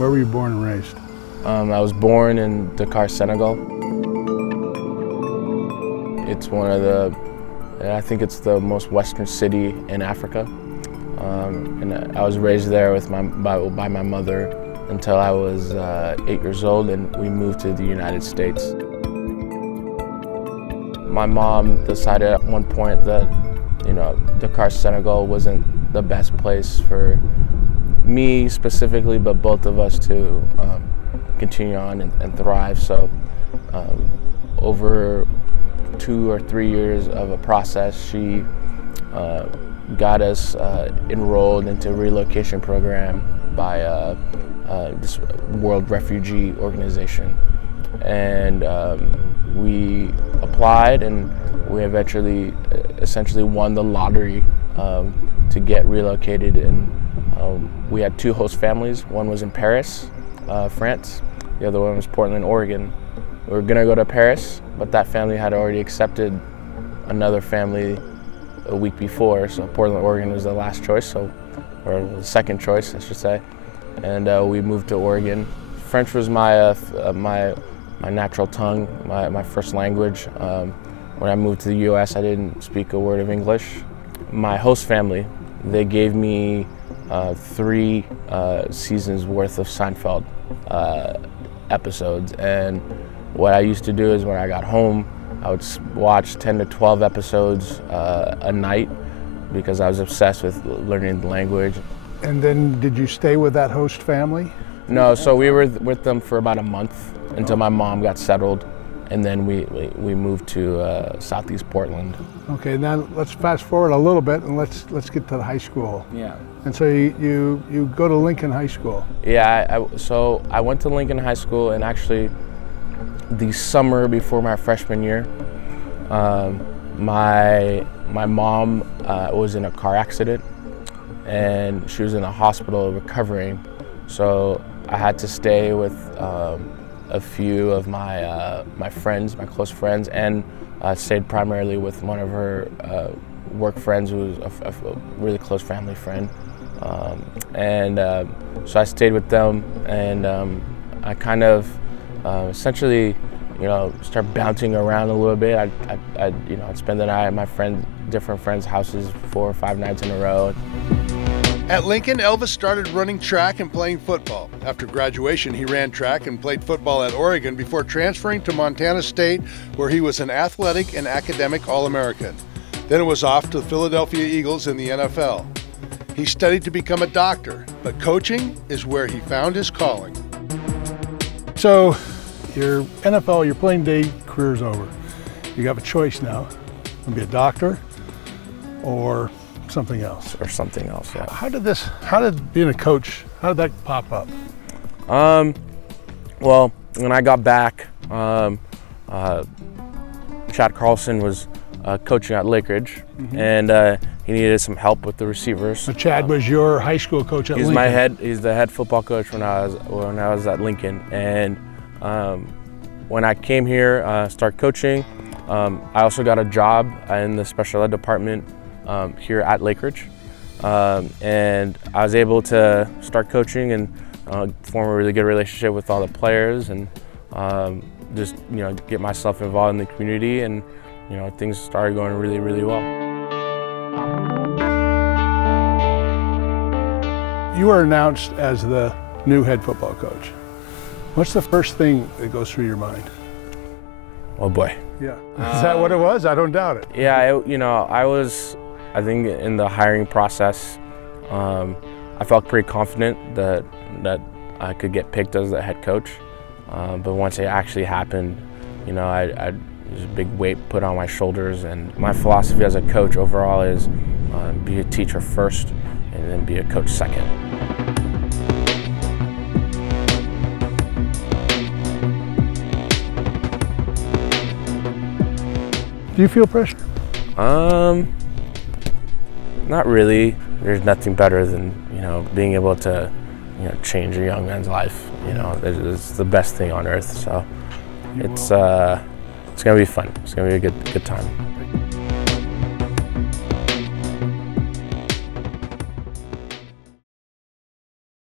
Where were you born and raised? I was born in Dakar, Senegal. It's one of the, I think it's the most western city in Africa. And I was raised there with by my mother until I was 8 years old, and we moved to the United States. My mom decided at one point that, Dakar, Senegal wasn't the best place for me specifically, but both of us to continue on and thrive. So over 2 or 3 years of a process, she got us enrolled into a relocation program by this World Refugee Organization. And we applied, and we eventually essentially won the lottery to get relocated. And we had 2 host families. One was in Paris, France. The other one was Portland, Oregon. We were gonna go to Paris, but that family had already accepted another family a week before, so Portland, Oregon was the last choice, or the second choice, I should say. And we moved to Oregon. French was my natural tongue, my first language. When I moved to the U.S., I didn't speak a word of English. My host family, they gave me 3 seasons worth of Seinfeld episodes. And what I used to do is when I got home, I would watch 10 to 12 episodes a night because I was obsessed with learning the language. And then did you stay with that host family? No, so we were with them for about a month until my mom got settled, and then we moved to Southeast Portland. Okay, now let's fast forward a little bit and let's get to the high school. Yeah. And so you go to Lincoln High School. Yeah, so I went to Lincoln High School, and actually the summer before my freshman year, my mom was in a car accident, and she was in a hospital recovering. So I had to stay with a few of my friends, my close friends, and stayed primarily with one of her work friends, who was a really close family friend. So I stayed with them, and I kind of essentially, start bouncing around a little bit. I'd spend the night at different friends' houses 4 or 5 nights in a row. At Lincoln, Elvis started running track and playing football. After graduation, he ran track and played football at Oregon before transferring to Montana State, where he was an athletic and academic All-American. Then it was off to the Philadelphia Eagles in the NFL. He studied to become a doctor, but coaching is where he found his calling. So your NFL, your playing day career's over. You have a choice now. You be a doctor or something else. Or something else, yeah. How did being a coach, how did that pop up? Well, when I got back, Chad Carlson was coaching at Lakeridge, and he needed some help with the receivers. So Chad was your high school coach at Lincoln? He's the head football coach when I was at Lincoln. And when I came here, started coaching, I also got a job in the special ed department here at Lakeridge, and I was able to start coaching and form a really good relationship with all the players, and just get myself involved in the community, and things started going really, really well. You were announced as the new head football coach. What's the first thing that goes through your mind? Oh boy. Yeah. Is that what it was? I don't doubt it. Yeah, I think in the hiring process, I felt pretty confident that I could get picked as the head coach. But once it actually happened, there's a big weight put on my shoulders. And my philosophy as a coach overall is be a teacher first, and then be a coach second. Do you feel pressure? Not really. There's nothing better than being able to change a young man's life. It's the best thing on earth. So it's gonna be fun. It's gonna be a good time.